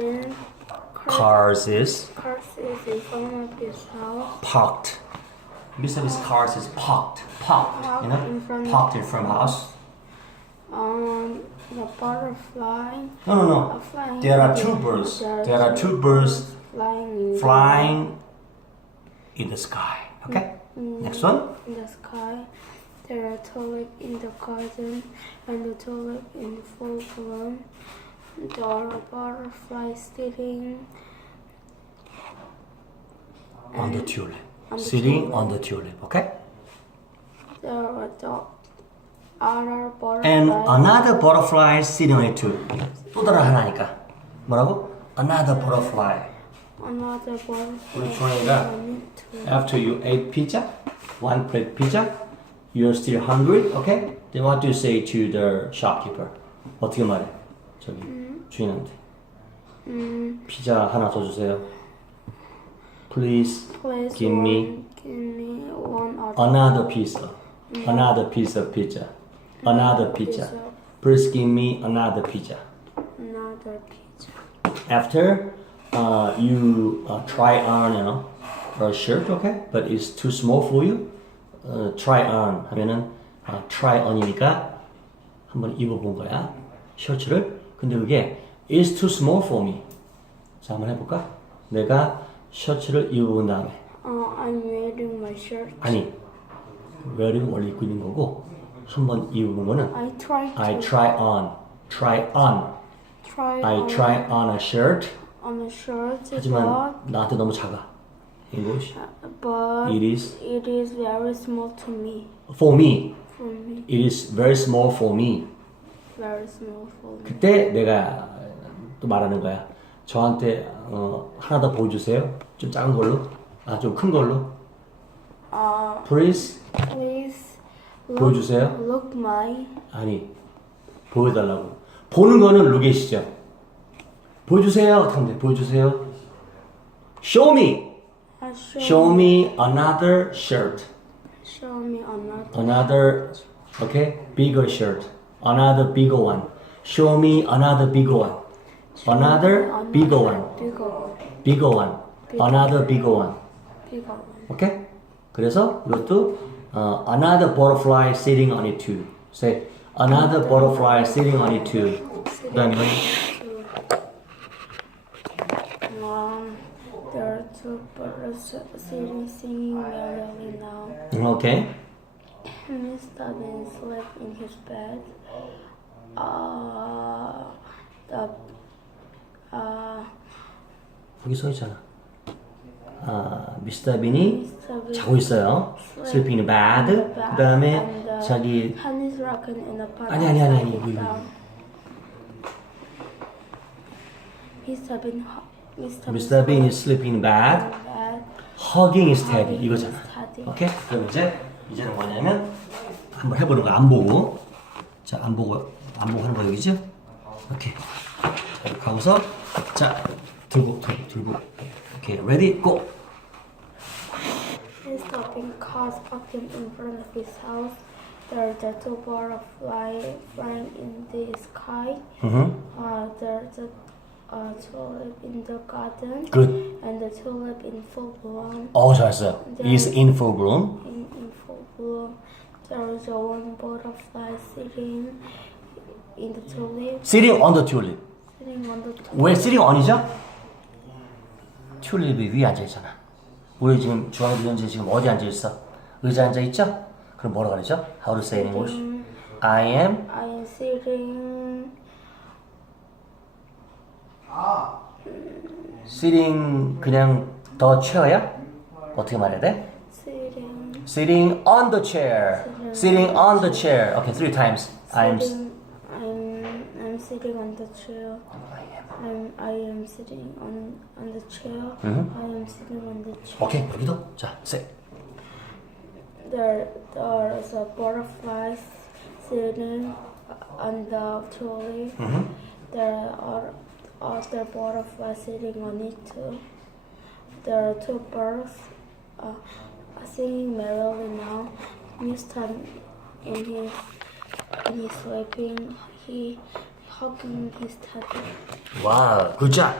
seven cars is cars is in front of his house. parked. Mr. Miss cars is parked. Parked. You Parked in know? front of- Parked in front of house. Um, the butterfly. No, no, no. flying There are two birds. there are two birds flying in the- flying in the sky. Okay? Next one. in the sky. There are tulips in the garden and the tulip in the full bloom. There are butterflies sitting On the tulip. on the Sitting tulip. on the tulip. Okay? There are the other butterflies. And another butterfly sitting on it too. 또 다른 하나니까. 뭐라고? Another butterfly. Another butterfly. 우리 주환이가 on it too. After you ate pizza, one plate pizza, you're still hungry, okay? Then what do you say to the shopkeeper? 어떻게 말해? 저기 주인한테. Mm, 피자 하나 더 주세요. Please please Give me- one, give me one other another piece of another piece of pizza. Another pizza. piece of- Please give me another pizza. Another pizza. After uh, you uh, try on, you know, a shirt, okay, but it's too small for you. Uh, try on 하면은 아, try on이니까 한번 입어본 거야 셔츠를. 근데 그게 is too small for me. 자 한번 해볼까? 내가 셔츠를 입어본 다음에 Uh, I'm wearing my shirt. 아니 wearing 원래 입고 있는 거고 한번 입어본 거는 I try to I try on, try on, try I on, try on a shirt. on a shirt, 하지만 나한테 너무 작아. English. but, but It is it is very small to me. for me. For me, It is very small for me. very small for me. 그때 내가 또 말하는 거야. 저한테 어, 하나 더 보여주세요. 좀 작은 걸로, 아 좀 큰 걸로. Uh, Please please look, 보여주세요. look my 아니 보여달라고. 보는 거는 루겟이죠. 보여주세요. 근데 보여주세요. Show me. uh, show, Show me another shirt. show me another Another, okay, bigger shirt. Another bigger one. Show me another bigger one. Another bigger one. bigger one, Bigger one. Another bigger one. bigger one. Okay? 그래서 이것도 어, another butterfly sitting on it too. Say another butterfly sitting on it too. 그다음에 Um, there are two birds sitting singing merrily now. okay. Mr. Bean slept in his bed. Uh, the uh, 거기 써 있잖아. 아, 미스터 빈이 Mr. 자고 있어요. Sleeping bad. 그 다음에 and, uh, 자기 Honey's rocking in the pot. 아니, 아니, 아니, 아니, 이거, 이거. down. Mr. Bean, Mr. Mr. Bean is sleeping bad. in bed. Hugging his teddy 이거잖아. Teddy. 오케이? 그럼 이제 이제는 뭐냐면 한번 해보는 거 안 보고 자 안 보고 안 보고 하는 거 여기죠? 자 이렇게 하고서 자 들고 들고 들고 오케이 ready go. Mr. Bean cars parked in front of his house. There are the two butterflies flying in the sky. 음. Uh, there's a uh, tulip in the garden Good. and the tulip in full bloom. 어 잘했어요. Is in full bloom. In, in full bloom, there is a one butterfly sitting in the tulip, Sitting on the tulip. sitting on the tulip. 왜 sitting on이죠? 튤립이 위에 앉아 있잖아. 우리 지금 주황이 현재 지금 어디 앉아 있어? 의자 앉아 있죠? 그럼 뭐라 그러죠? How to say in English? I am I am sitting. sitting 그냥 더 chair야? 어떻게 말해야 돼? Sitting. Sitting on the chair. Sitting on the chair. Okay, three times. I'm. s- sitting I'm. I'm sitting on the chair. I am. I'm. I am sitting on on the chair. Mhm. I am sitting on the chair. 오케이 여기도 자 say. There, there is a butterfly sitting on the tulip. Mhm. There are other butterflies sitting on it too. There are two birds uh, singing merrily now. Mr. in his in his sleeping, he hugging his teddy. Wow, good job.